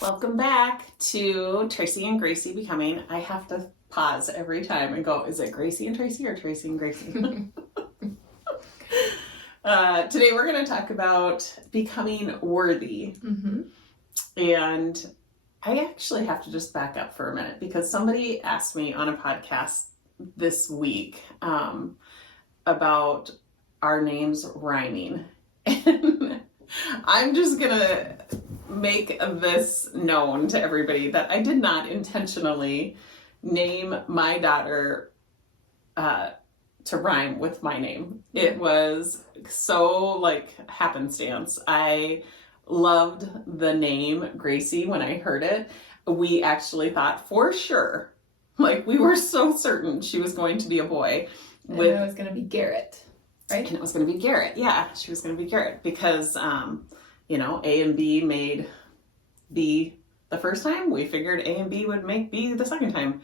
Welcome back to Tracy and Gracie Becoming. I have to pause every time and go, is it Gracie and Tracy or Tracy and Gracie? Today we're going to talk about becoming worthy. Mm-hmm. And I actually have to just back up for a minute because somebody asked me on a podcast this week about our names rhyming. And I'm just going to make this known to everybody that I did not intentionally name my daughter to rhyme with my name. It was so like happenstance. I loved the name Gracie when I heard it. We actually thought for sure, like we were so certain she was going to be a boy. And it was going to be Garrett, right? And it was going to be Garrett. Yeah, she was going to be Garrett because, A and B made B the first time. We figured A and B would make B the second time.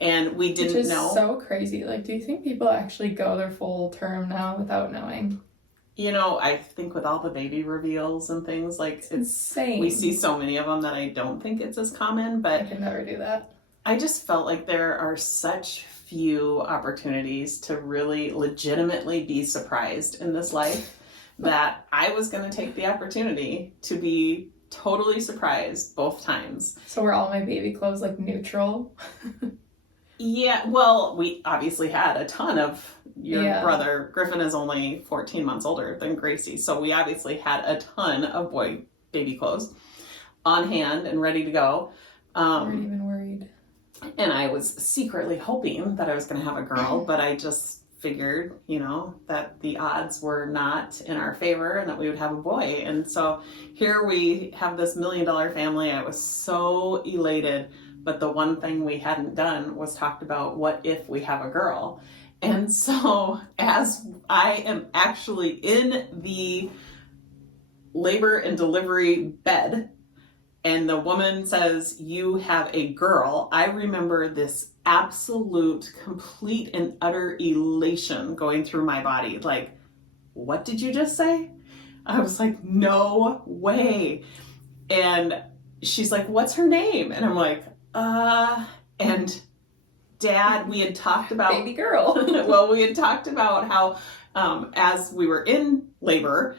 And we didn't know. Which is so crazy. Like, do you think people actually go their full term now without knowing? I think with all the baby reveals and things, like it's insane. We see so many of them that I don't think it's as common, but I could never do that. I just felt like there are such few opportunities to really legitimately be surprised in this life that I was going to take the opportunity to be totally surprised both times. So were all my baby clothes like neutral? Yeah, well, we obviously had a ton of your brother. Griffin is only 14 months older than Gracie, so we obviously had a ton of boy baby clothes on hand and ready to go. Weren't even worried. And I was secretly hoping that I was going to have a girl, but I just figured, that the odds were not in our favor and that we would have a boy. And so here we have this $1 million family. I was so elated. But the one thing we hadn't done was talked about what if we have a girl. And so as I am actually in the labor and delivery bed and the woman says, you have a girl, I remember this absolute, complete and utter elation going through my body. Like, what did you just say? I was like, no way. And she's like, what's her name? And I'm like, and Dad, we had talked about baby girl. Well, we had talked about how, as we were in labor,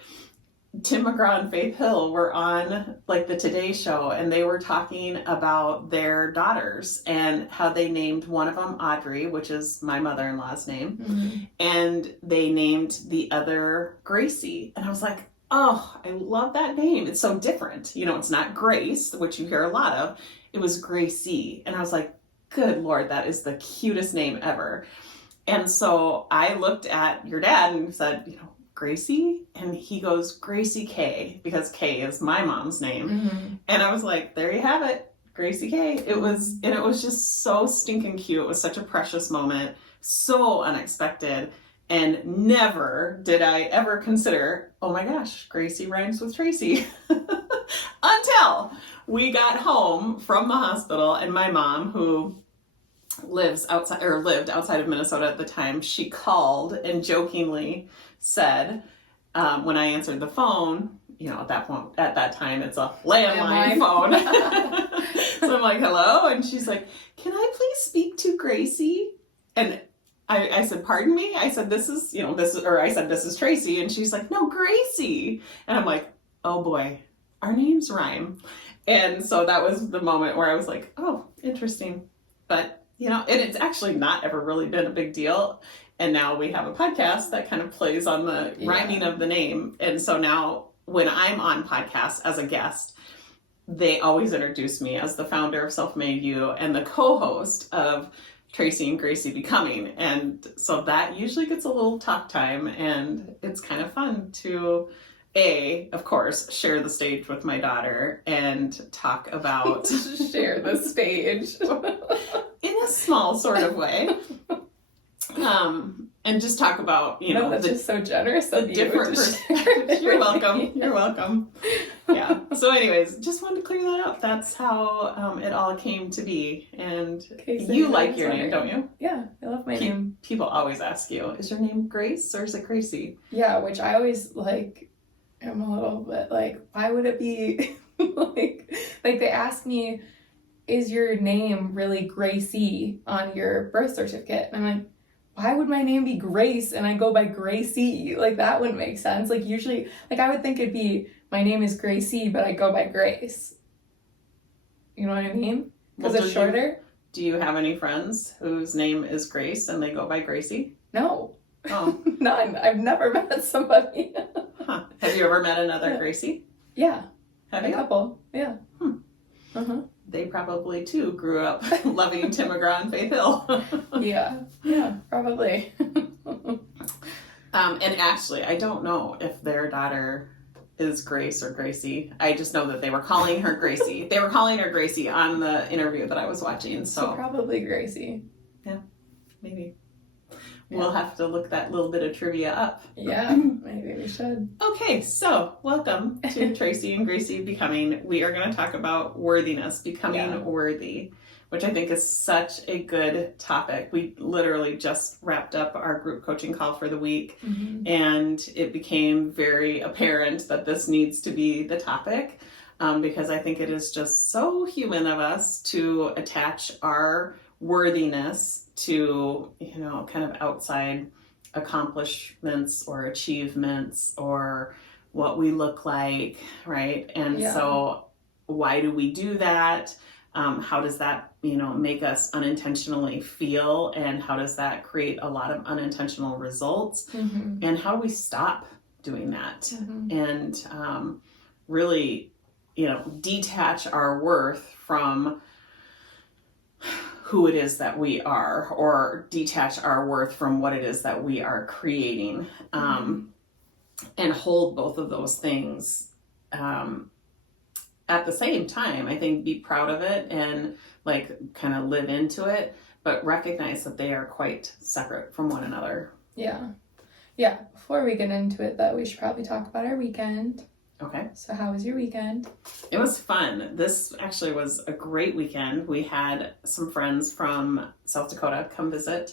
Tim McGraw and Faith Hill were on like the Today Show, and they were talking about their daughters and how they named one of them Audrey, which is my mother-in-law's name, and they named the other Gracie. And I was like, oh, I love that name. It's so different. It's not Grace, which you hear a lot of. It was Gracie. And I was like, good Lord, that is the cutest name ever. And so I looked at your dad and said, Gracie? And he goes, Gracie K, because K is my mom's name. Mm-hmm. And I was like, there you have it, Gracie K. It was just so stinking cute. It was such a precious moment, so unexpected. And never did I ever consider, oh my gosh, Gracie rhymes with Tracy. Until we got home from the hospital and my mom, who lived outside of Minnesota at the time, she called and jokingly said, when I answered the phone, at that time it's a landline phone. So I'm like, hello? And she's like, can I please speak to Gracie? And I said, pardon me? I said, this is Tracy. And she's like, no, Gracie. And I'm like, oh boy, our names rhyme. And so that was the moment where I was like, oh, interesting. But, and it's actually not ever really been a big deal. And now we have a podcast that kind of plays on the rhyming of the name. And so now when I'm on podcasts as a guest, they always introduce me as the founder of Self-Made You and the co-host of Tracy and Gracie Becoming. And so that usually gets a little talk time, and it's kind of fun to, of course, share the stage with my daughter and talk about... Share the stage. In a small sort of way. And just talk about, that's just so generous of you. You're welcome. You're welcome. Yeah. So anyways, just wanted to clear that up. That's how it all came to be. And you like your name, don't you? Yeah, I love my name. People always ask you, is your name Grace or is it Gracie? Yeah, which I always I'm a little bit like, why would it be Like, they ask me, is your name really Gracie on your birth certificate? And I'm like, why would my name be Grace and I go by Gracie? Like, that wouldn't make sense. Like, usually, like, I would think it'd be, my name is Gracie, but I go by Grace. You know what I mean? Because it's shorter. Do you have any friends whose name is Grace and they go by Gracie? No. Oh. None. I've never met somebody. Huh. Have you ever met another Gracie? Yeah. Have a you? couple. Yeah. Uh-huh. They probably, too, grew up loving Tim McGraw and Faith Hill. Yeah, probably. And actually, I don't know if their daughter is Grace or Gracie. I just know that they were calling her Gracie. They were calling her Gracie on the interview that I was watching. So probably Gracie. Yeah, maybe. Yeah. We'll have to look that little bit of trivia up. Yeah, maybe we should. Okay, so welcome to Tracy and Gracie Becoming. We are going to talk about worthiness, becoming worthy, which I think is such a good topic. We literally just wrapped up our group coaching call for the week, and it became very apparent that this needs to be the topic, because I think it is just so human of us to attach our worthiness to, kind of outside accomplishments or achievements or what we look like, right? And so why do we do that? How does that, make us unintentionally feel? And how does that create a lot of unintentional results? And how do we stop doing that? And really, detach our worth from who it is that we are, or detach our worth from what it is that we are creating, and hold both of those things at the same time. I think be proud of it and kind of live into it, but recognize that they are quite separate from one another. Yeah. Before we get into it, though, we should probably talk about our weekend. Okay. So how was your weekend? It was fun. This actually was a great weekend. We had some friends from South Dakota come visit.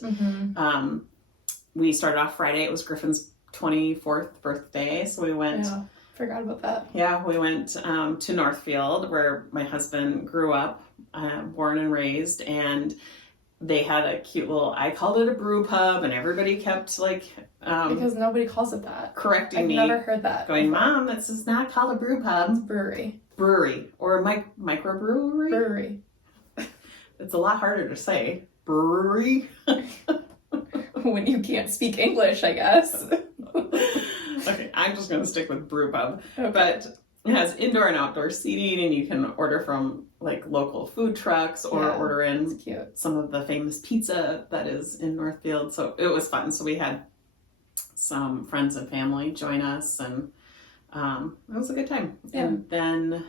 We started off Friday. It was Griffin's 24th birthday. So we went... Yeah, forgot about that. Yeah, we went to Northfield, where my husband grew up, born and raised, and they had a cute little, I called it a brew pub, and everybody kept because nobody calls it that. Correcting me. I've never heard that. Going, Mom, this is not called a brew pub. It's brewery. Brewery. Or a microbrewery? Brewery. It's a lot harder to say. Brewery. When you can't speak English, I guess. Okay, I'm just going to stick with brew pub. Okay. But it has indoor and outdoor seating, and you can order from local food trucks or order in some of the famous pizza that is in Northfield. So it was fun. So we had some friends and family join us, and it was a good time. Yeah. And then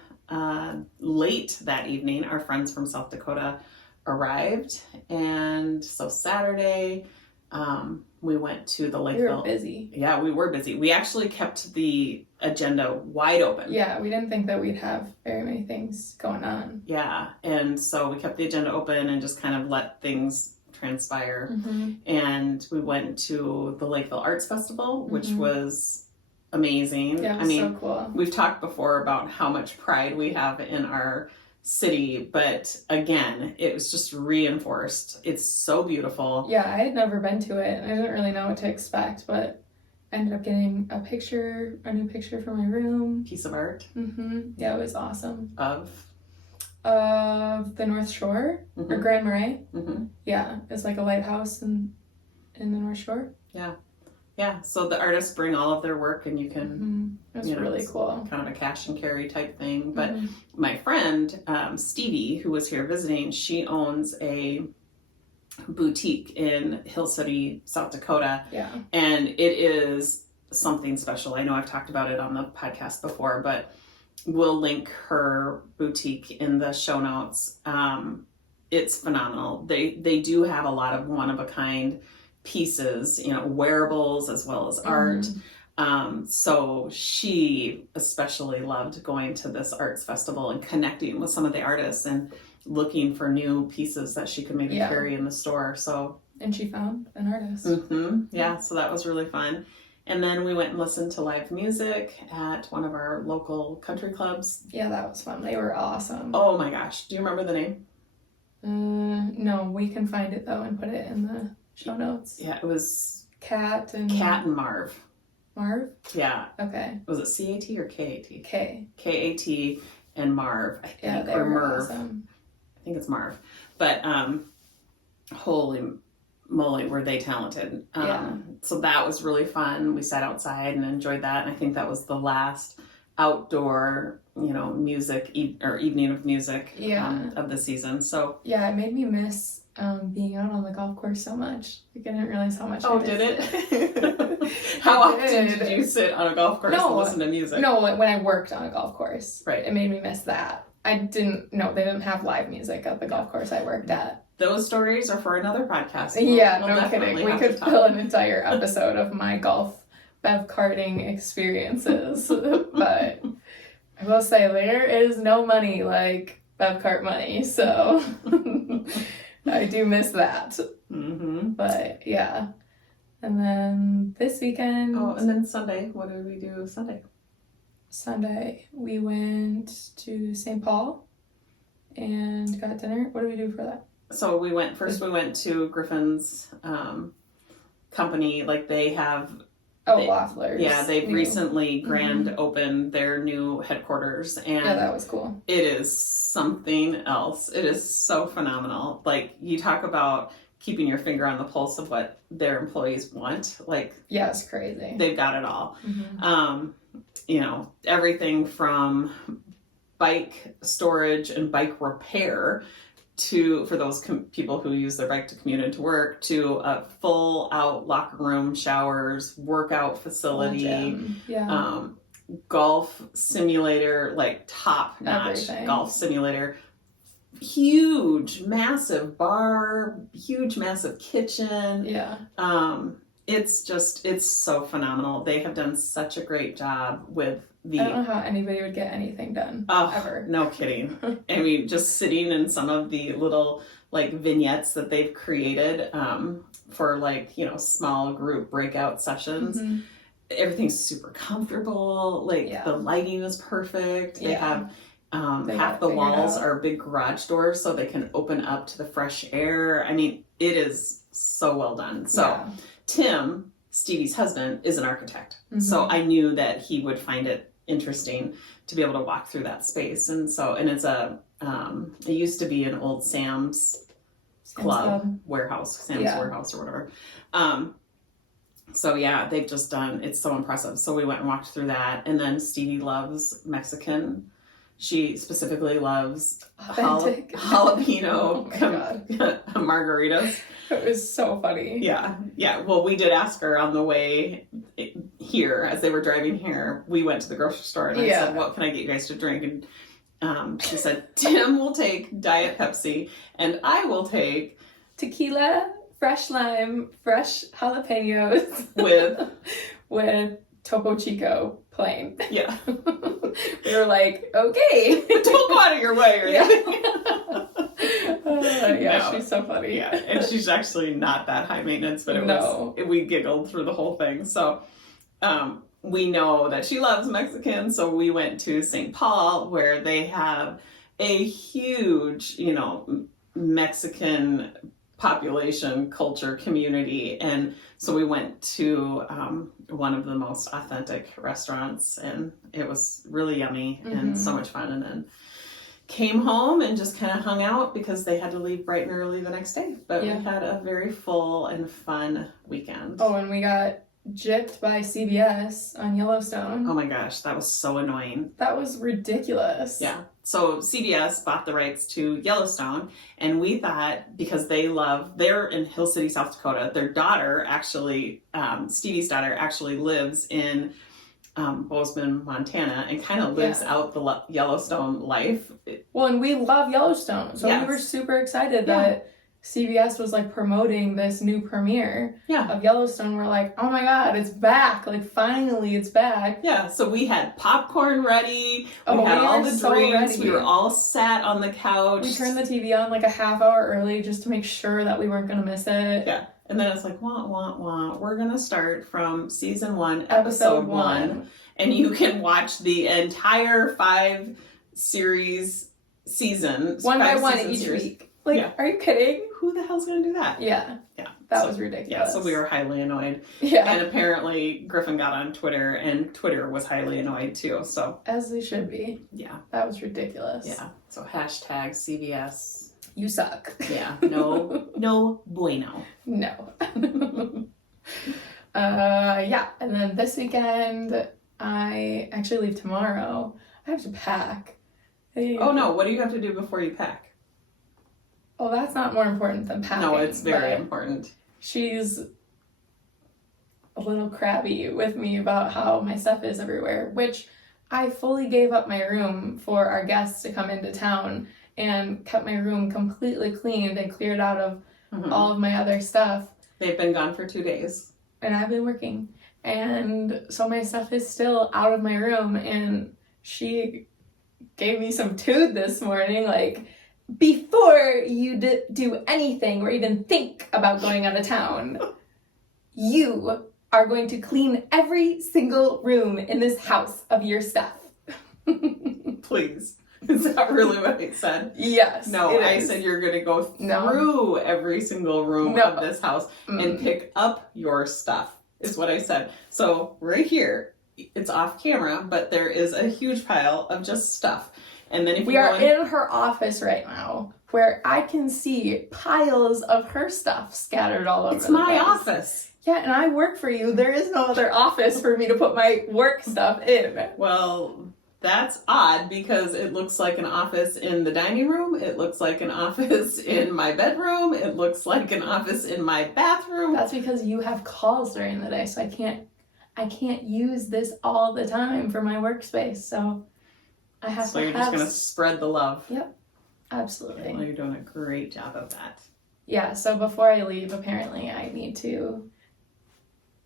late that evening, our friends from South Dakota arrived, and so Saturday we went to the Lakeville. We were busy. Yeah, we were busy. We actually kept the agenda wide open. Yeah, we didn't think that we'd have very many things going on. Yeah, and so we kept the agenda open and just kind of let things transpire. And we went to the Lakeville Arts Festival, which was amazing. Yeah, it was so cool. We've talked before about how much pride we have in our city, but again, it was just reinforced. It's so beautiful. Yeah, I had never been to it. I didn't really know what to expect, but I ended up getting a new picture for my room. Piece of art. Yeah, it was awesome. Of the North Shore, or Grand Marais. Yeah, it's like a lighthouse in the North Shore. Yeah, so the artists bring all of their work, and you can, it was really cool. Kind of a cash and carry type thing. But my friend, Stevie, who was here visiting, she owns a boutique in Hill City, South Dakota. Yeah. And it is something special. I know I've talked about it on the podcast before, but we'll link her boutique in the show notes. It's phenomenal. They do have a lot of one-of-a-kind pieces, wearables as well as art. So she especially loved going to this arts festival and connecting with some of the artists and looking for new pieces that she could maybe carry in the store. So and she found an artist. Yeah, so that was really fun. And then we went and listened to live music at one of our local country clubs. Yeah, that was fun. They were awesome. Oh my gosh. Do you remember the name? No, we can find it though and put it in the show notes. Yeah, it was Kaat and Marv. Marv? Yeah. Okay. Was it C-A-T or K-A-T? K. K-A-T and Marv, I think. Yeah, they or were Merv. awesome. I think it's Marv. But holy moly, were they talented. So that was really fun. We sat outside and enjoyed that. And I think that was the last outdoor, music or evening of music of the season. So yeah, it made me miss being out on the golf course so much. Like, I didn't realize how much I missed did it? How often did you sit on a golf course and listen to music? No, when I worked on a golf course. Right. It made me miss that. They didn't have live music at the golf course I worked at. Those stories are for another podcast. Yeah, no kidding. We could fill an entire episode of my golf bev karting experiences. But I will say there is no money like bev kart money, so I do miss that. Mm-hmm. But yeah. And then this weekend. Oh, and then Sunday. What did we do Sunday? Sunday, we went to St. Paul and got dinner. What did we do for that? So we went to Griffin's company. Like they have... Wafflers. Yeah, they've recently grand opened their new headquarters. And yeah, that was cool. It is something else. It is so phenomenal. Like, you talk about keeping your finger on the pulse of what their employees want. Like, yeah, it's crazy. They've got it all. Mm-hmm. Everything from bike storage and bike repair for those people who use their bike to commute into work, to a full out locker room, showers, workout facility, golf simulator, like top notch golf simulator, huge, massive bar, huge, massive kitchen. Yeah. It's so phenomenal. They have done such a great job with I don't know how anybody would get anything done, ever. No kidding. I mean, just sitting in some of the little, like, vignettes that they've created for, like, small group breakout sessions. Mm-hmm. Everything's super comfortable. Like, the lighting is perfect. They have... half the walls are big garage doors so they can open up to the fresh air. I mean, it is so well done. So Tim, Stevie's husband, is an architect. Mm-hmm. So I knew that he would find it interesting to be able to walk through that space. And it's it used to be an old Sam's Club warehouse, Sam's warehouse or whatever. So yeah, they've just done, it's so impressive. So we went and walked through that. And then Stevie loves Mexican. She specifically loves jalapeno margaritas. It was so funny. Yeah. Well, we did ask her on the way here, as they were driving here. We went to the grocery store and I said, "What can I get you guys to drink?" And she said, "Tim will take Diet Pepsi, and I will take tequila, fresh lime, fresh jalapenos with Topo Chico plain." Yeah. We were like, okay. Don't go out of your way or anything. No. She's so funny. Yeah, and she's actually not that high maintenance, but we giggled through the whole thing. So we know that she loves Mexican, so we went to St. Paul, where they have a huge, Mexican population, culture, community. And so we went to one of the most authentic restaurants, and it was really yummy and so much fun. And then came home and just kind of hung out because they had to leave bright and early the next day. But we had a very full and fun weekend. Oh, and we got gypped by CBS on Yellowstone. Oh my gosh, that was so annoying. That was ridiculous. Yeah. So CBS bought the rights to Yellowstone, and we thought, because they're in Hill City, South Dakota. Their daughter actually, Stevie's daughter, actually lives in Bozeman, Montana, and kind of lives out the Yellowstone life. Well, and we love Yellowstone, so we were super excited that CBS was like promoting this new premiere of Yellowstone. We're like, oh my God, it's back. Like, finally it's back. Yeah, so we had popcorn ready. We had all the drinks. We were all sat on the couch. We turned the TV on like a half hour early just to make sure that we weren't going to miss it. Yeah. And then it's like, wah, wah, wah. We're going to start from season 1, Episode episode 1. And you can watch the entire 5 series season. One by 5 one season each series. week. Like, Yeah. Are you kidding? Who the hell's going to do that? Yeah. Yeah. That was ridiculous. Yeah, so we were highly annoyed. Yeah. And apparently Griffin got on Twitter, and Twitter was highly annoyed too. So As they should be. yeah. That was ridiculous. Yeah. So hashtag CBS. You suck. Yeah. No bueno. No. Yeah. And then this weekend, I actually leave tomorrow. I have to pack. Oh no, what do you have to do before you pack? Oh, that's not more important than packing. No, it's very but important. She's a little crabby with me about how my stuff is everywhere, which I fully gave up my room for our guests to come into town and kept my room completely cleaned and cleared out of all of my other stuff. They've been gone for 2 days. And I've been working. And so my stuff is still out of my room, and she gave me some toot this morning, like, before you do anything or even think about going out of town, you are going to clean every single room in this house of your stuff. Please. Is that really what I said? Yes. No, I said you're going to go through every single room of this house and pick up your stuff, is what I said. So right here, it's off camera, but there is a huge pile of just stuff. And then if we are in her office right now, where I can see piles of her stuff scattered all over. It's my office. Yeah, and I work for you. There is no other office for me to put my work stuff in. Well, that's odd because it looks like an office in the dining room. It looks like an office in my bedroom. It looks like an office in my bathroom. That's because you have calls during the day, so I can't use this all the time for my workspace. So I have So you're just going to spread the love. Yep, absolutely. Well, you're doing a great job of that. Yeah, so before I leave, apparently I need to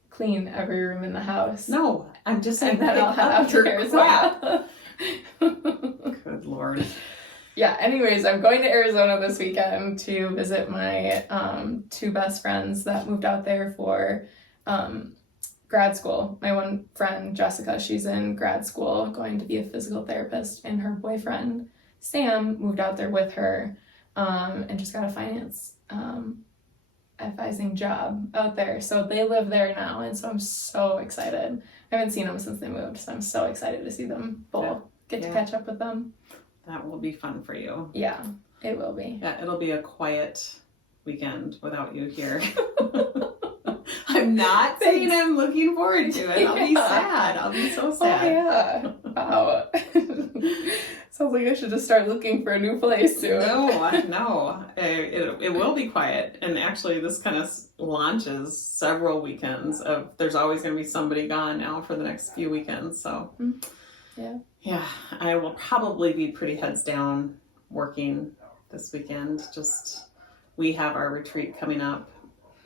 clean every room in the house. No, I'm just saying that I'll head out to Arizona. Good Lord. Yeah, anyways, I'm going to Arizona this weekend to visit my 2 best friends that moved out there for grad school. My one friend, Jessica, she's in grad school going to be a physical therapist, and her boyfriend, Sam, moved out there with her and just got a finance advising job out there. So they live there now, and so I'm so excited. I haven't seen them since they moved, so I'm so excited to see them both. Get to catch up with them. That will be fun for you. Yeah, it will be. Yeah, it'll be a quiet weekend without you here. I'm not saying I'm looking forward to it. I'll be sad. I'll be so sad. Oh, yeah. Wow. Sounds like I should just start looking for a new place soon. No. It will be quiet. And actually, this kind of launches several weekends of there's always going to be somebody gone now for the next few weekends. So, yeah, I will probably be pretty heads down working this weekend. Just we have our retreat coming up,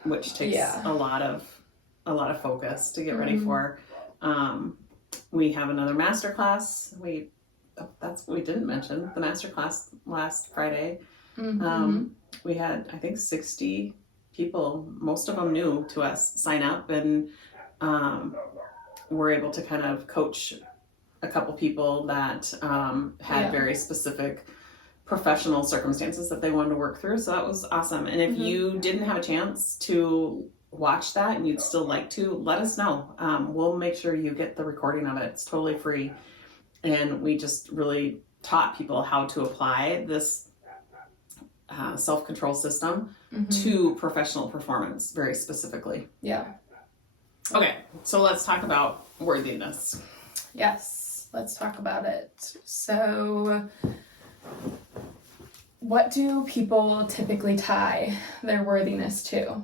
which takes a lot of focus to get ready for. We have another masterclass. That's what we didn't mention, the masterclass last Friday. We had, I think, 60 people, most of them new to us, sign up, and we're able to kind of coach a couple people that had very specific professional circumstances that they wanted to work through. So that was awesome. And if you didn't have a chance to watch that and you'd still like to, let us know. We'll make sure you get the recording of it. It's totally free. And we just really taught people how to apply this self-control system to professional performance very specifically. Yeah. Okay, so let's talk about worthiness. Yes, let's talk about it. So, what do people typically tie their worthiness to?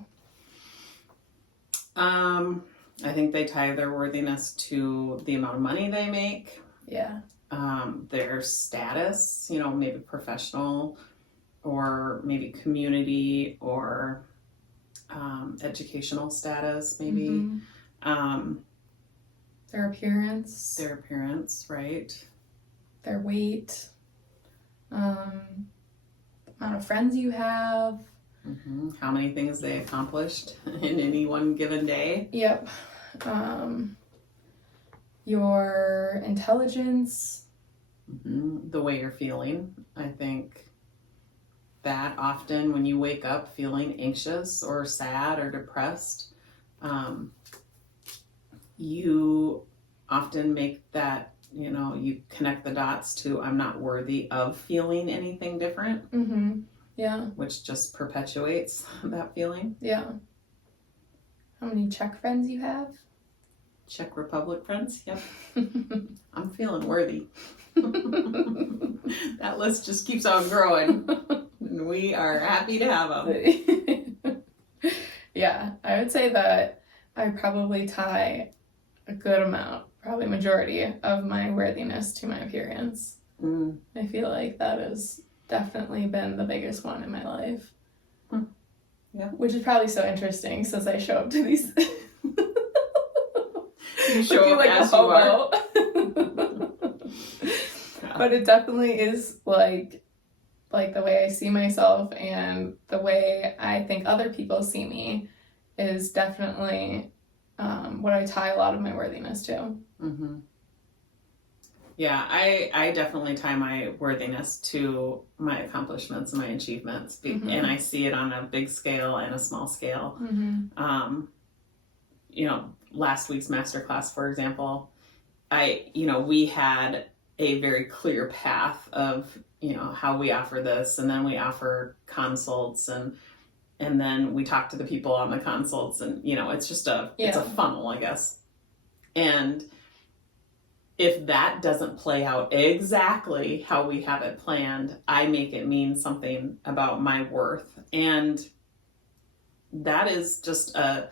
I think they tie their worthiness to the amount of money they make. Yeah. Their status, maybe professional or maybe community or educational status, maybe. Their appearance. Their appearance, right. Their weight. The amount of friends you have. How many things they accomplished in any one given day. Yep. Your intelligence. The way you're feeling. I think that often when you wake up feeling anxious or sad or depressed, you often make that, you connect the dots to I'm not worthy of feeling anything different. Yeah. Which just perpetuates that feeling. Yeah. How many Czech friends you have? Czech Republic friends? Yep. I'm feeling worthy. That list just keeps on growing. And we are happy to have them. Yeah, I would say that I probably tie a good amount, probably majority of my worthiness to my appearance. I feel like that has definitely been the biggest one in my life. Yeah. Which is probably so interesting since I show up to these. You show up like as a you are. But it definitely is like the way I see myself and the way I think other people see me is definitely what I tie a lot of my worthiness to. Yeah, I definitely tie my worthiness to my accomplishments and my achievements. And I see it on a big scale and a small scale. Last week's masterclass, for example, we had a very clear path of, how we offer this, and then we offer consults, and then we talk to the people on the consults, and, it's just it's a funnel, I guess. And if that doesn't play out exactly how we have it planned, I make it mean something about my worth. And that is just a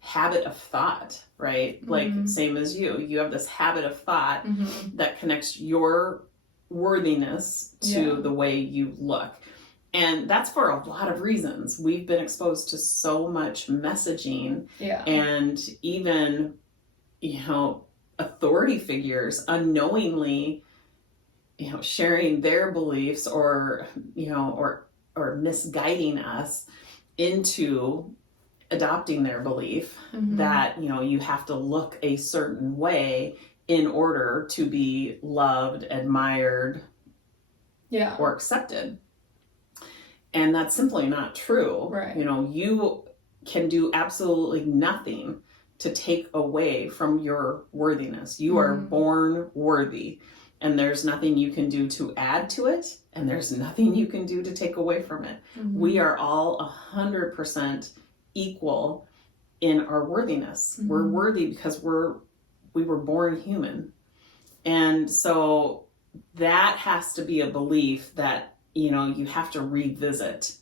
habit of thought, right? Like same as you have this habit of thought that connects your worthiness to the way you look. And that's for a lot of reasons. We've been exposed to so much messaging and even, authority figures unknowingly, sharing their beliefs or misguiding us into adopting their belief that, you have to look a certain way in order to be loved, admired, or accepted. And that's simply not true. Right. You can do absolutely nothing to take away from your worthiness. You are born worthy, and there's nothing you can do to add to it, and there's nothing you can do to take away from it. We are all 100% equal in our worthiness. We're worthy because we were born human. And so that has to be a belief that, you have to revisit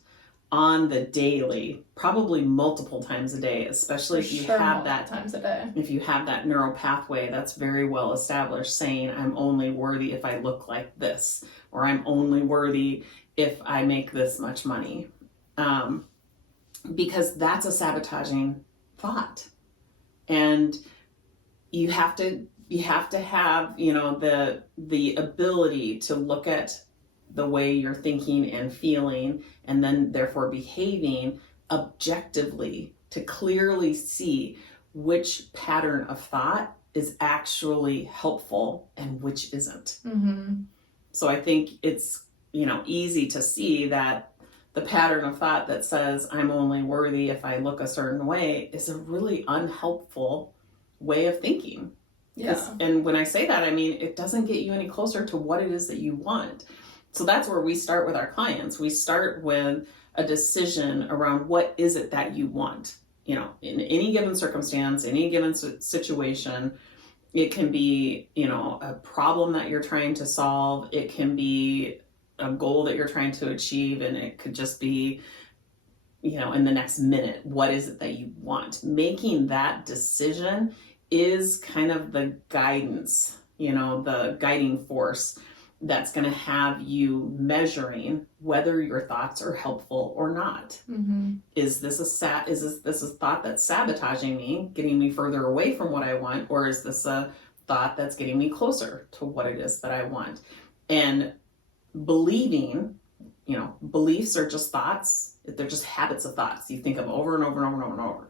on the daily, probably multiple times a day, especially if you have that times a day. If you have that neural pathway that's very well established, saying I'm only worthy if I look like this, or I'm only worthy if I make this much money, because that's a sabotaging thought. And you have to have the ability to look at the way you're thinking and feeling, and then therefore behaving objectively to clearly see which pattern of thought is actually helpful and which isn't. So I think it's, easy to see that the pattern of thought that says I'm only worthy if I look a certain way is a really unhelpful way of thinking. And when I say that, I mean, it doesn't get you any closer to what it is that you want. So that's where we start with our clients. We start with a decision around what is it that you want. In any given circumstance, any given situation, it can be, a problem that you're trying to solve. It can be a goal that you're trying to achieve, and it could just be, in the next minute, what is it that you want? Making that decision is kind of the guidance, the guiding force that's going to have you measuring whether your thoughts are helpful or not. Is this a thought that's sabotaging me, getting me further away from what I want, or is this a thought that's getting me closer to what it is that I want? And beliefs are just thoughts, They're just habits of thoughts you think of over and over and over and over and over.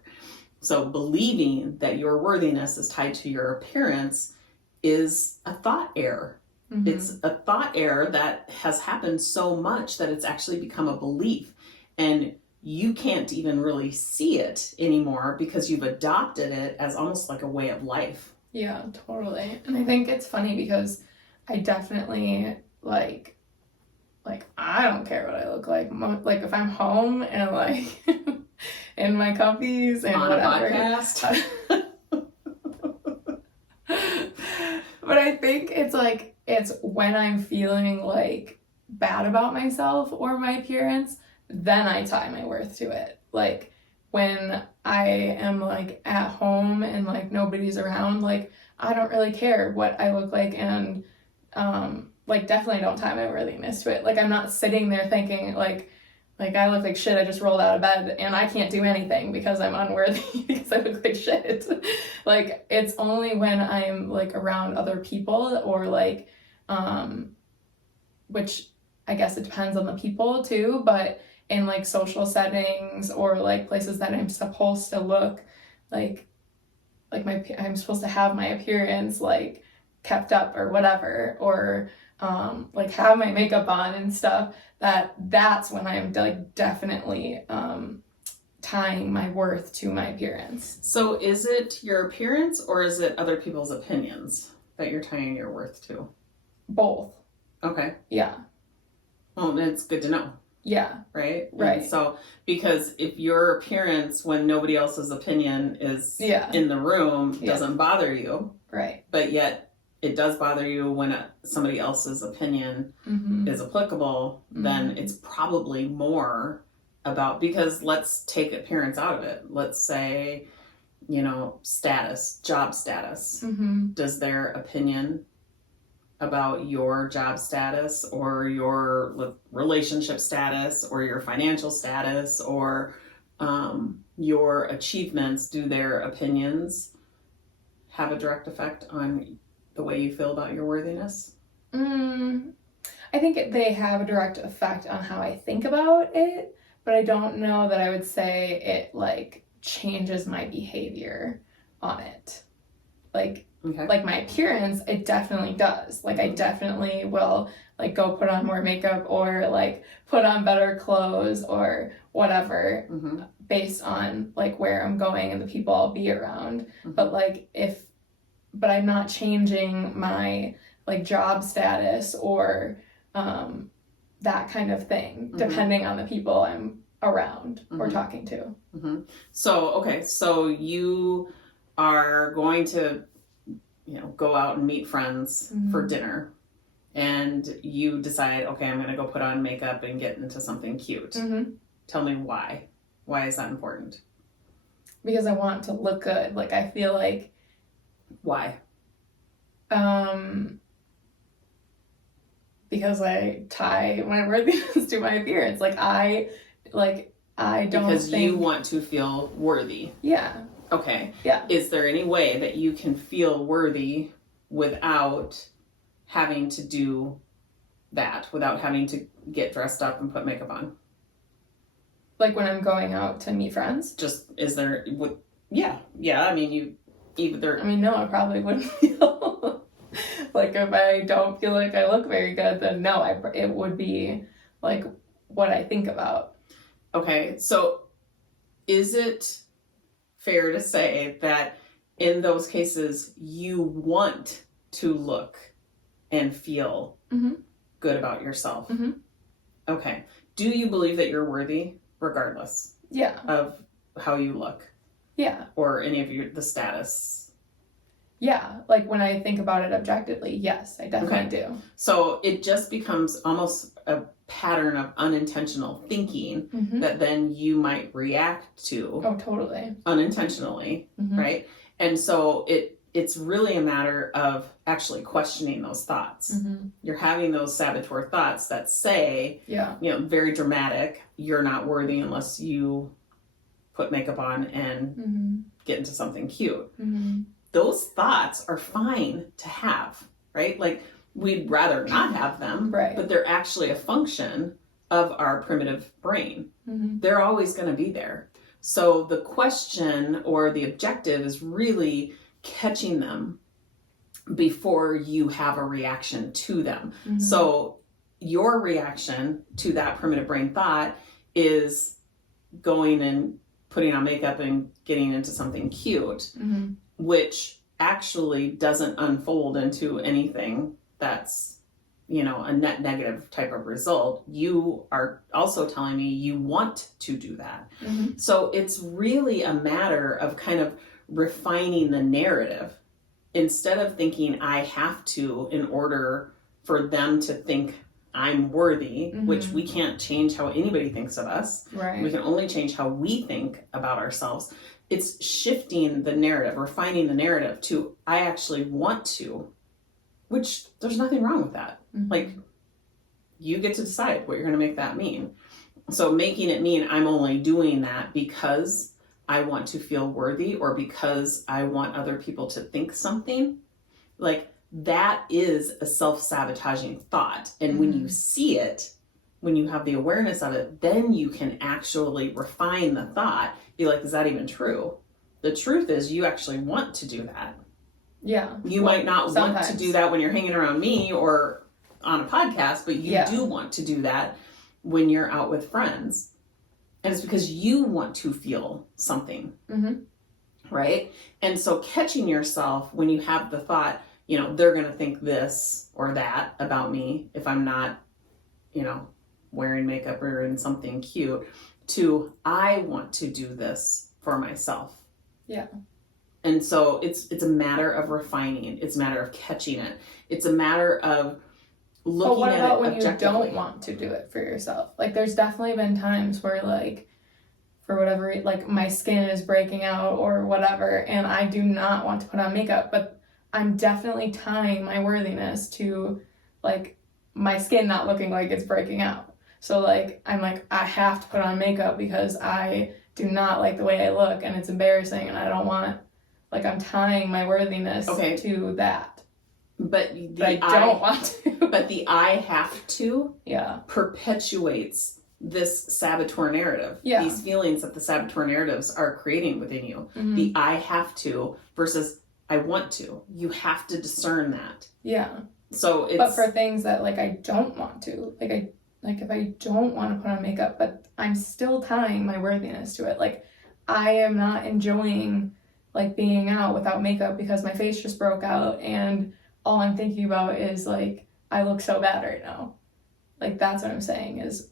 So believing that your worthiness is tied to your appearance is a thought error. Mm-hmm. It's a thought error that has happened so much that it's actually become a belief. And you can't even really see it anymore because you've adopted it as almost like a way of life. Yeah, totally. And I think it's funny because I definitely like I don't care what I look like. Like if I'm home and like in my comfies and on whatever. a podcast. But I think it's when I'm feeling like bad about myself or my appearance, then I tie my worth to it. Like when I am like at home and like nobody's around, like I don't really care what I look like, and like definitely don't tie my worthiness to it. Like I'm not sitting there thinking like I look like shit, I just rolled out of bed and I can't do anything because I'm unworthy because I look like shit. Like it's only when I'm like around other people or like which I guess it depends on the people too, but in like social settings or like places that I'm supposed to look like I'm supposed to have my appearance like kept up or whatever, or like have my makeup on and stuff, that's when I'm like definitely tying my worth to my appearance. So is it your appearance or is it other people's opinions that you're tying your worth to? Both. Okay. Yeah. Well, it's good to know. Yeah. Right? Right. And so, because if your appearance when nobody else's opinion is Yeah. in the room doesn't bother you, right, but yet it does bother you when somebody else's opinion mm-hmm. is applicable, Mm-hmm. then it's probably more about, because let's take appearance out of it. Let's say, status, job status. Mm-hmm. Does their opinion about your job status or your relationship status or your financial status or your achievements, do their opinions have a direct effect on the way you feel about your worthiness? I think they have a direct effect on how I think about it, but I don't know that I would say it like changes my behavior on it. Like, okay. Like my appearance, it definitely does. Like I definitely will like go put on more makeup or like put on better clothes or whatever, mm-hmm. based on like where I'm going and the people I'll be around. Mm-hmm. But I'm not changing my like job status or that kind of thing, mm-hmm. depending on the people I'm around mm-hmm. or talking to. Mm-hmm. So you are going to go out and meet friends mm-hmm. for dinner, and you decide, okay, I'm going to go put on makeup and get into something cute. Mm-hmm. Tell me why. Why is that important? Because I want to look good. Like I feel like. Why? Because I tie my worthiness to my appearance. I don't because think... you want to feel worthy. Yeah. Okay. Yeah. Is there any way that you can feel worthy without having to do that, without having to get dressed up and put makeup on? Like when I'm going out to meet friends? Just, is there, yeah. I mean, you either... no, I probably wouldn't feel... like if I don't feel like I look very good, then no, it would be like what I think about. Okay. So is it fair to say that in those cases you want to look and feel mm-hmm. good about yourself? Mm-hmm. Okay. Do you believe that you're worthy regardless? Yeah. Of how you look? Yeah. Or any of the status? Yeah. Like when I think about it objectively, yes, I definitely do. So it just becomes almost a pattern of unintentional thinking mm-hmm. that then you might react to. Oh, totally. Unintentionally, mm-hmm. right? And so it's really a matter of actually questioning those thoughts. Mm-hmm. You're having those saboteur thoughts that say, very dramatic, you're not worthy unless you put makeup on and mm-hmm. get into something cute. Mm-hmm. Those thoughts are fine to have, right? Like we'd rather not have them, right. But they're actually a function of our primitive brain. Mm-hmm. They're always going to be there. So the question or the objective is really catching them before you have a reaction to them. Mm-hmm. So your reaction to that primitive brain thought is going and putting on makeup and getting into something cute, Mm-hmm. which actually doesn't unfold into anything that's, you know, a net negative type of result. You are also telling me you want to do that. Mm-hmm. So it's really a matter of kind of refining the narrative instead of thinking I have to in order for them to think I'm worthy, Mm-hmm. which we can't change how anybody thinks of us. Right. We can only change how we think about ourselves. It's shifting the narrative, refining the narrative to I actually want to, which there's nothing wrong with that. Mm-hmm. Like, you get to decide what you're going to make that mean. So making it mean I'm only doing that because I want to feel worthy or because I want other people to think something, like that is a self-sabotaging thought. And when you see it, when you have the awareness of it, then you can actually refine the thought, be like, is that even true? The truth is you actually want to do that. Yeah. You might not want sometimes. to do that when you're hanging around me or on a podcast, but you do want to do that when you're out with friends. And it's because you want to feel something, Mm-hmm. right? And so catching yourself when you have the thought, you know, they're going to think this or that about me if I'm not, you know, wearing makeup or in something cute, to I want to do this for myself. Yeah. And so it's a matter of refining. It's a matter of catching it. It's a matter of looking at it objectively. But what about when you don't want to do it for yourself? Like, there's definitely been times where, like, for whatever, like, my skin is breaking out or whatever, and I do not want to put on makeup, but I'm definitely tying my worthiness to, like, my skin not looking like it's breaking out. So, like, I'm like, I have to put on makeup because I do not like the way I look, and it's embarrassing, and I don't want, like, I'm tying my worthiness to that. But I don't want to. But the I have to perpetuates this saboteur narrative. Yeah. These feelings that the saboteur narratives are creating within you. Mm-hmm. The I have to versus I want to. You have to discern that. Yeah. So it's... But for things that, like, I don't want to, like if I don't want to put on makeup, but I'm still tying my worthiness to it. Like, I am not enjoying, like, being out without makeup because my face just broke out and all I'm thinking about is, like, I look so bad right now. Like, that's what I'm saying is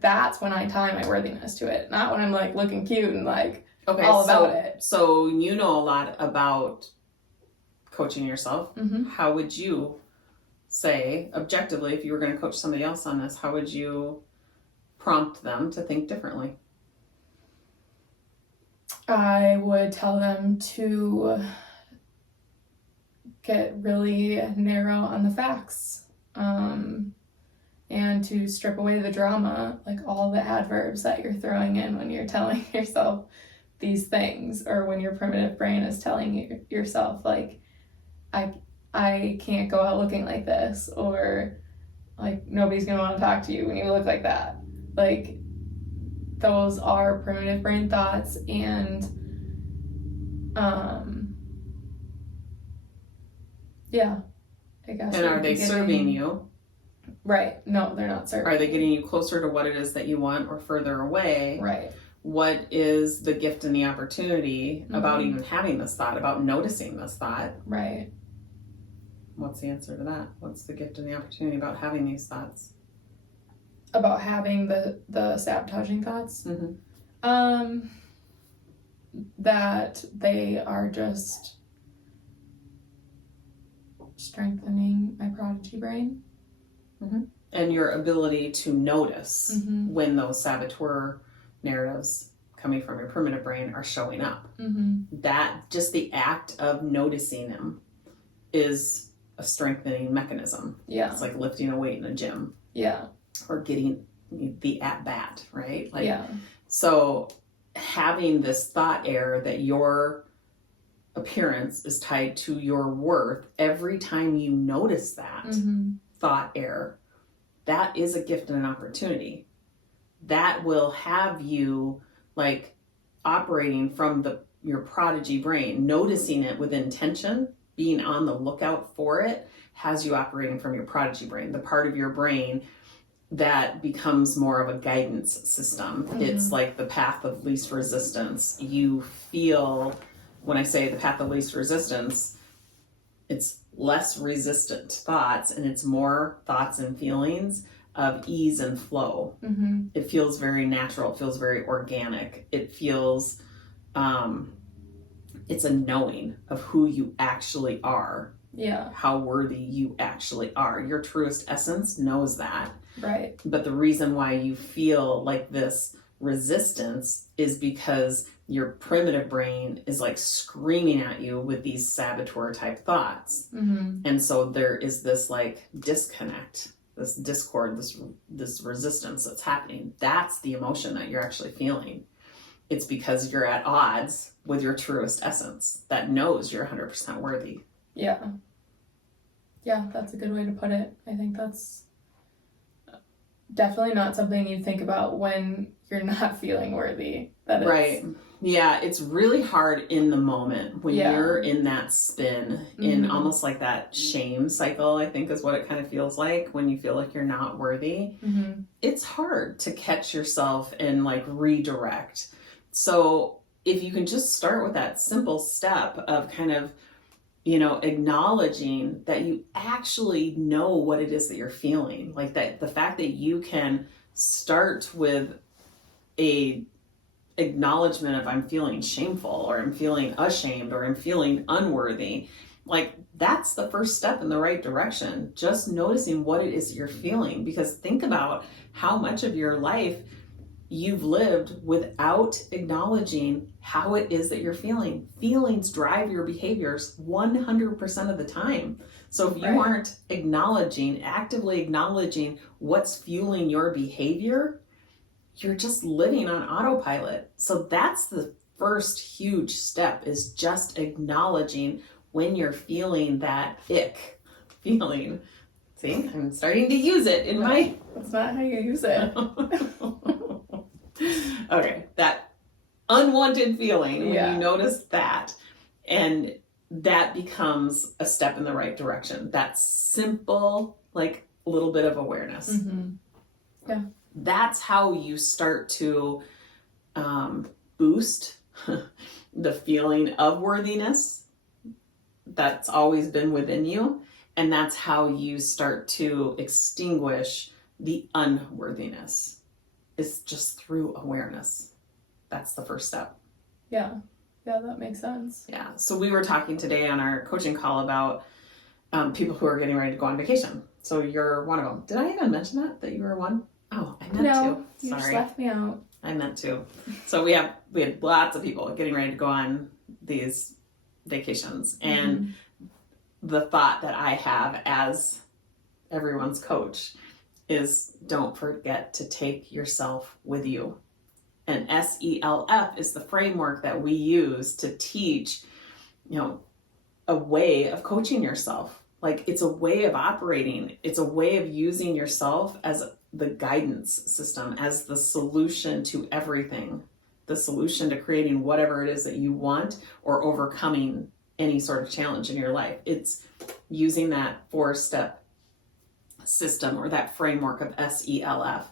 that's when I tie my worthiness to it. Not when I'm, like, looking cute and, like, all about it. So you know a lot about coaching yourself. Mm-hmm. How would you say, objectively, if you were going to coach somebody else on this, how would you prompt them to think differently? I would tell them to get really narrow on the facts, and to strip away the drama, like all the adverbs that you're throwing in when you're telling yourself these things, or when your primitive brain is telling yourself, like, I can't go out looking like this, or, like, nobody's gonna want to talk to you when you look like that. Like, those are primitive brain thoughts, and yeah, I guess. And are they serving you? Right. No, they're not serving. Are they getting you closer to what it is that you want or further away? Right. What is the gift and the opportunity about even having this thought, about noticing this thought? Right. What's the answer to that? What's the gift and the opportunity about having these thoughts? About having the sabotaging thoughts? Mm-hmm. That they are just strengthening my prodigy brain. Mm-hmm. And your ability to notice Mm-hmm. when those saboteur narratives coming from your primitive brain are showing up. Mm-hmm. That, just the act of noticing them, is a strengthening mechanism. Yeah. It's like lifting a weight in a gym. Yeah. Or getting the at-bat, right? Like, yeah. So having this thought error that your appearance is tied to your worth, every time you notice that Mm-hmm. thought error, that is a gift and an opportunity. that will have you like operating from your prodigy brain, noticing it with intention, being on the lookout for it, has you operating from your prodigy brain, the part of your brain that becomes more of a guidance system. It's like the path of least resistance. You feel, when I say the path of least resistance, it's less resistant thoughts and it's more thoughts and feelings of ease and flow. It feels very natural. It feels very organic. It feels, it's a knowing of who you actually are. Yeah. How worthy you actually are. Your truest essence knows that. Right. But the reason why you feel like this resistance is because your primitive brain is like screaming at you with these saboteur type thoughts. And so there is this like disconnect, this discord, this resistance that's happening. That's the emotion that you're actually feeling. It's because you're at odds with your truest essence that knows you're 100% worthy. Yeah. Yeah, that's a good way to put it. I think that's definitely not something you think about when you're not feeling worthy. Right. Yeah, it's really hard in the moment when you're in that spin, in almost like that shame cycle, I think is what it kind of feels like when you feel like you're not worthy. It's hard to catch yourself and like redirect. So if you can just start with that simple step of kind of, you know, acknowledging that you actually know what it is that you're feeling, like that the fact that you can start with a acknowledgement of I'm feeling shameful or I'm feeling ashamed or I'm feeling unworthy, like that's the first step in the right direction. Just noticing what it is that you're feeling, because think about how much of your life you've lived without acknowledging how it is that you're feeling. Feelings drive your behaviors 100% of the time. So if you aren't actively acknowledging what's fueling your behavior, you're just living on autopilot. So that's the first huge step, is just acknowledging when you're feeling that ick feeling. See, I'm starting to use it in my... That's not how you use it. Okay, that unwanted feeling, when you notice that, and that becomes a step in the right direction. That simple, like, little bit of awareness. Yeah. That's how you start to boost the feeling of worthiness that's always been within you. And that's how you start to extinguish the unworthiness. It's just through awareness. That's the first step. Yeah. Yeah, that makes sense. Yeah. So we were talking today on our coaching call about people who are getting ready to go on vacation. So you're one of them. Did I even mention that you were one? Oh, I meant to. Sorry. You just left me out. I meant to. So we had lots of people getting ready to go on these vacations. And the thought that I have as everyone's coach is, don't forget to take yourself with you. And SELF is the framework that we use to teach, you know, a way of coaching yourself. Like, it's a way of operating. It's a way of using yourself as the guidance system, as the solution to everything, the solution to creating whatever it is that you want or overcoming any sort of challenge in your life. It's using that 4-step system or that framework of SELF.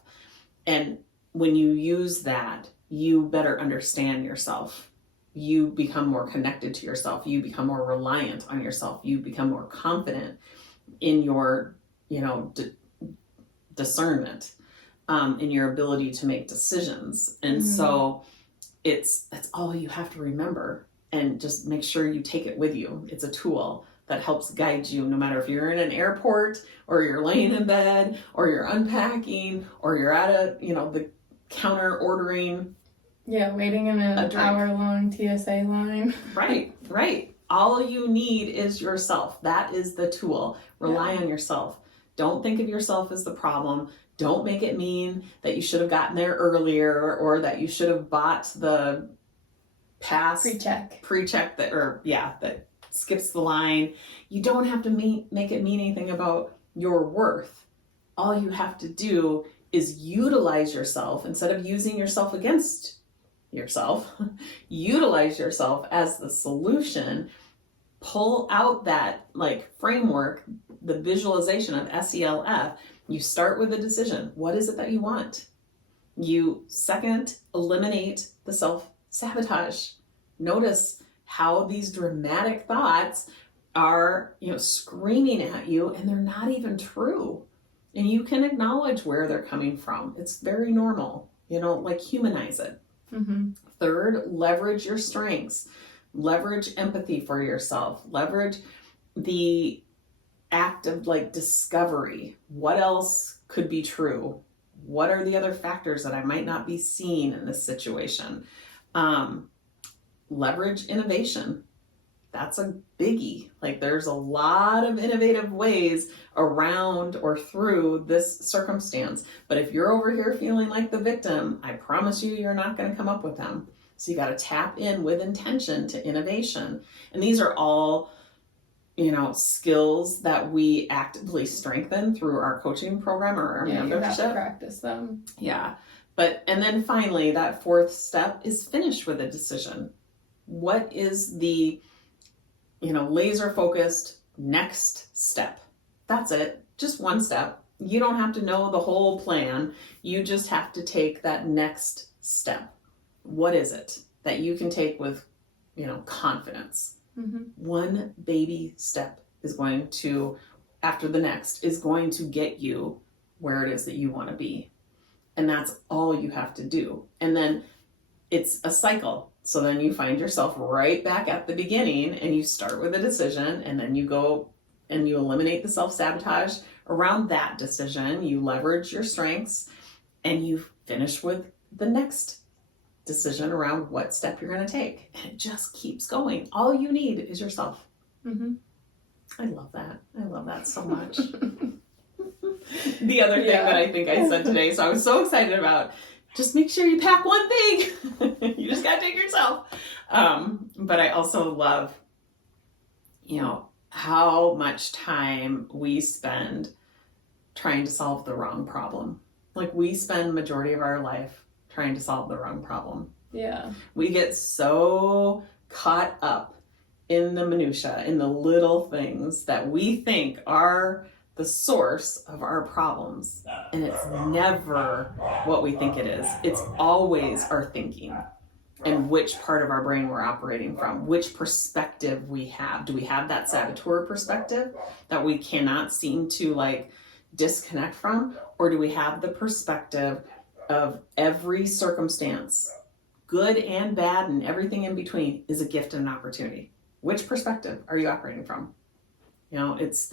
And when you use that, you better understand yourself. You become more connected to yourself. You become more reliant on yourself. You become more confident in your, discernment, in your ability to make decisions. And so that's all you have to remember, and just make sure you take it with you. It's a tool that helps guide you, no matter if you're in an airport or you're laying in bed or you're unpacking or you're at the counter ordering. Yeah, waiting in an hour-long TSA line. Right. All you need is yourself. That is the tool. Rely on yourself. Don't think of yourself as the problem. Don't make it mean that you should have gotten there earlier or that you should have bought the pass pre-check that skips the line. You don't have to make it mean anything about your worth. All you have to do is utilize yourself instead of using yourself against yourself. Utilize yourself as the solution. Pull out that like framework, the visualization of SELF. You start with a decision. What is it that you want? You second, eliminate the self-sabotage. Notice how these dramatic thoughts are, screaming at you, and they're not even true. And you can acknowledge where they're coming from. It's very normal, like humanize it. Mm-hmm. Third, leverage your strengths. Leverage empathy for yourself. Leverage the act of like discovery. What else could be true? What are the other factors that I might not be seeing in this situation? Leverage innovation. That's a biggie. Like there's a lot of innovative ways around or through this circumstance. But if you're over here feeling like the victim, I promise you're not going to come up with them. So you got to tap in with intention to innovation. And these are all, skills that we actively strengthen through our coaching program or our membership. You have to practice them. Yeah. And then finally, that fourth step is finish with a decision. What is the, laser focused next step? That's it. Just one step. You don't have to know the whole plan. You just have to take that next step. What is it that you can take with, confidence? Mm-hmm. One baby step is going to, after the next, is going to get you where it is that you want to be. And that's all you have to do. And then it's a cycle. So then you find yourself right back at the beginning and you start with a decision, and then you go and you eliminate the self-sabotage around that decision. You leverage your strengths and you finish with the next decision around what step you're going to take. And it just keeps going. All you need is yourself. Mm-hmm. I love that. I love that so much. The other thing that I think I said today, so I was so excited about, just make sure you pack one thing. You just got to take yourself. But I also love, how much time we spend trying to solve the wrong problem. Like we spend majority of our life trying to solve the wrong problem. Yeah. We get so caught up in the minutia, in the little things that we think are the source of our problems. And it's never what we think it is. It's always our thinking and which part of our brain we're operating from, which perspective we have. Do we have that saboteur perspective that we cannot seem to disconnect from? Or do we have the perspective of every circumstance, good and bad and everything in between, is a gift and an opportunity? Which perspective are you operating from? That's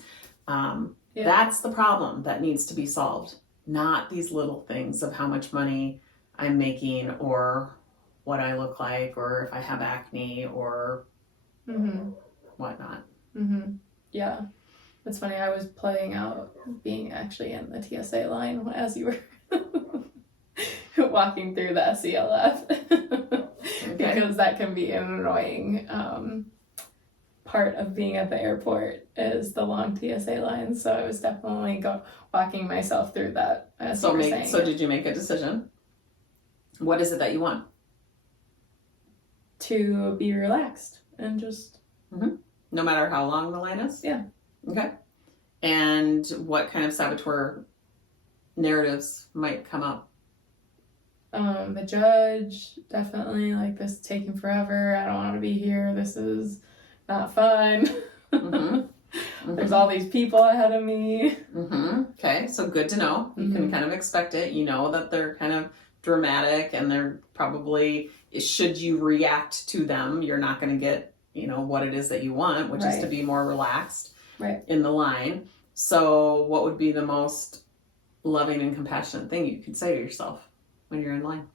the problem that needs to be solved, not these little things of how much money I'm making or what I look like or if I have acne or whatnot. Mm-hmm. Yeah. It's funny, I was playing out being actually in the TSA line as you were walking through the SELF. Because that can be an annoying part of being at the airport is the long TSA lines. So I was definitely walking myself through that. So did you make a decision? What is it that you want? To be relaxed and just... Mm-hmm. No matter how long the line is? Yeah. Okay. And what kind of saboteur narratives might come up? The judge, definitely, this is taking forever. I don't want to be here. This is not fun. Mm-hmm. Mm-hmm. There's all these people ahead of me. Mm-hmm. Okay, so good to know. You can kind of expect it. You know that they're kind of dramatic and they're probably, should you react to them, you're not going to get, what it is that you want, which is to be more relaxed in the line. So what would be the most loving and compassionate thing you could say to yourself when you're in line?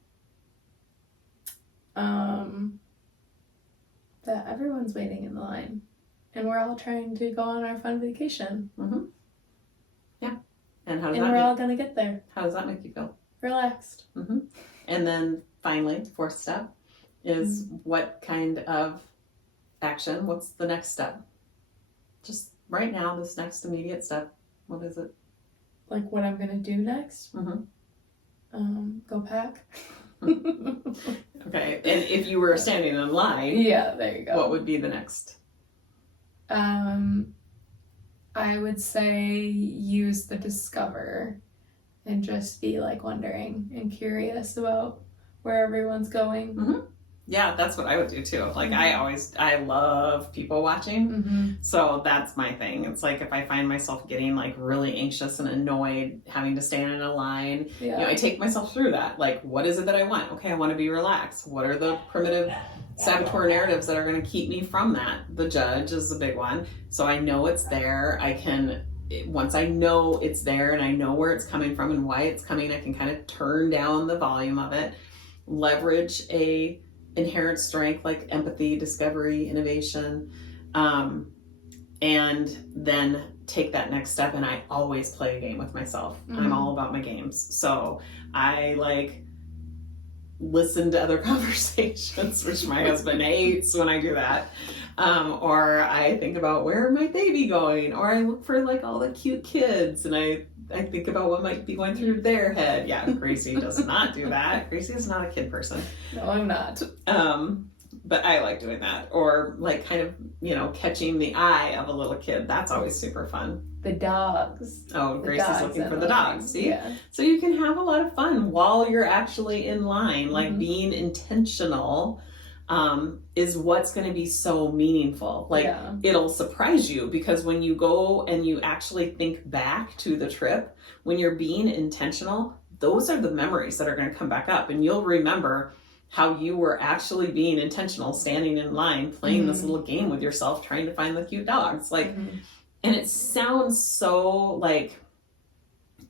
That everyone's waiting in the line and we're all trying to go on our fun vacation. Mm-hmm. Yeah. And we're all going to get there. How does that make you feel? Relaxed. Mm-hmm. And then finally, fourth step is what kind of action? What's the next step? Just right now, this next immediate step. What is it? What I'm going to do next? Mm-hmm. Go Pack. Okay. And if you were standing in line, Yeah, there you go. what would be the next? I would say use the Discover and just be like wondering and curious about where everyone's going. Mm-hmm. Yeah, that's what I would do too. Like I love people watching. Mm-hmm. So that's my thing. It's like if I find myself getting like really anxious and annoyed having to stand in a line, Yeah. you know, I take myself through that. Like, what is it that I want? Okay, I want to be relaxed. What are the primitive saboteur narratives that are going to keep me from that? The judge is the big one. So I know it's there. Once I know it's there and I know where it's coming from and why it's coming, I can kind of turn down the volume of it, leverage a inherent strength like empathy, discovery, innovation, and then take that next step. And I always play a game with myself. Mm-hmm. I'm all about my games. So I like listen to other conversations, which my husband hates when I do that. Or I think about where my baby going, or I look for like all the cute kids and I think about what might be going through their head. Yeah, Gracie does not do that. Gracie is not a kid person. No, I'm not. But I like doing that. Or like kind of, you know, catching the eye of a little kid. That's always super fun. The dogs. Oh, Gracie's looking for the dogs. See? Yeah. So you can have a lot of fun while you're actually in line. Like being intentional is what's going to be so meaningful. Like it'll surprise you because when you go and you actually think back to the trip, when you're being intentional, those are the memories that are going to come back up and you'll remember how you were actually being intentional, standing in line, playing this little game with yourself, trying to find the cute dogs. Like, and it sounds so like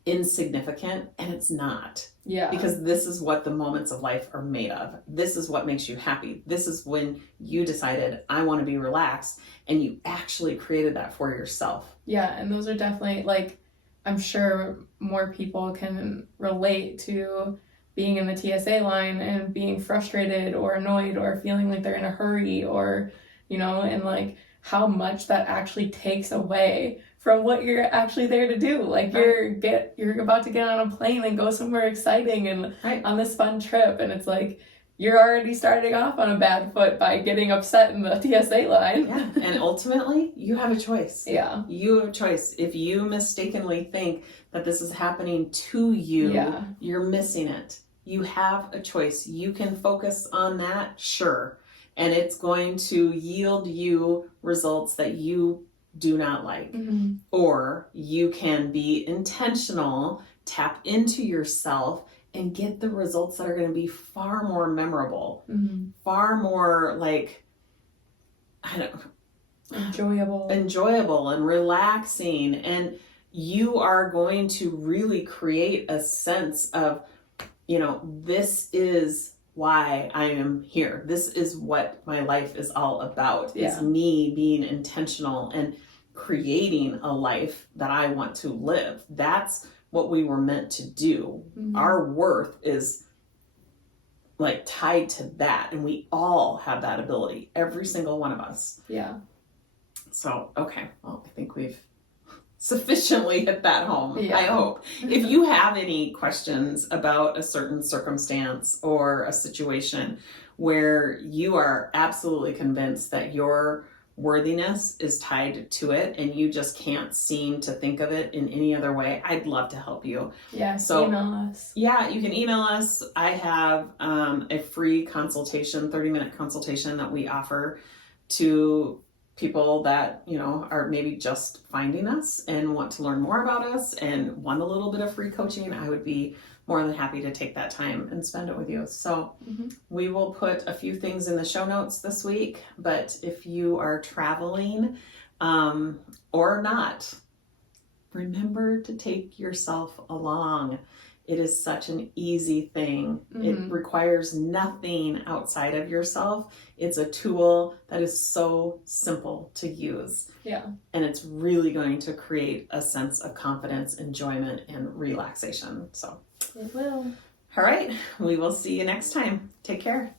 insignificant and it's not. Yeah. Because this is what the moments of life are made of. This is what makes you happy. This is when you decided, I want to be relaxed, and you actually created that for yourself. Yeah, and those are definitely, like, I'm sure more people can relate to being in the TSA line and being frustrated or annoyed or feeling like they're in a hurry or, you know, and like how much that actually takes away from what you're actually there to do. Like you're about to get on a plane and go somewhere exciting and on this fun trip, and it's like you're already starting off on a bad foot by getting upset in the TSA line. Yeah, and ultimately you have a choice. Yeah, you have a choice. If you mistakenly think that this is happening to you, you're missing it. You have a choice. You can focus on that, sure, and it's going to yield you results that you do not like. Or you can be intentional, tap into yourself, and get the results that are going to be far more memorable, far more like, I don't know, enjoyable and relaxing. And you are going to really create a sense of, you know, this is why I am here. This is what my life is all about. It's me being intentional and creating a life that I want to live. That's what we were meant to do. Our worth is like tied to that, and we all have that ability, every single one of us. Yeah. So, okay, well, I think we've sufficiently hit that home. Yeah. I hope. If you have any questions about a certain circumstance or a situation where you are absolutely convinced that your worthiness is tied to it and you just can't seem to think of it in any other way, I'd love to help you. Yeah, so email us. Yeah, you can email us. I have a free consultation, 30-minute consultation that we offer to people that, you know, are maybe just finding us and want to learn more about us and want a little bit of free coaching. I would be more than happy to take that time and spend it with you. So we will put a few things in the show notes this week, but if you are traveling or not, remember to take yourself along. It is such an easy thing. It requires nothing outside of yourself. It's a tool that is so simple to use. Yeah. And it's really going to create a sense of confidence, enjoyment, and relaxation. So it will. All right. We will see you next time. Take care.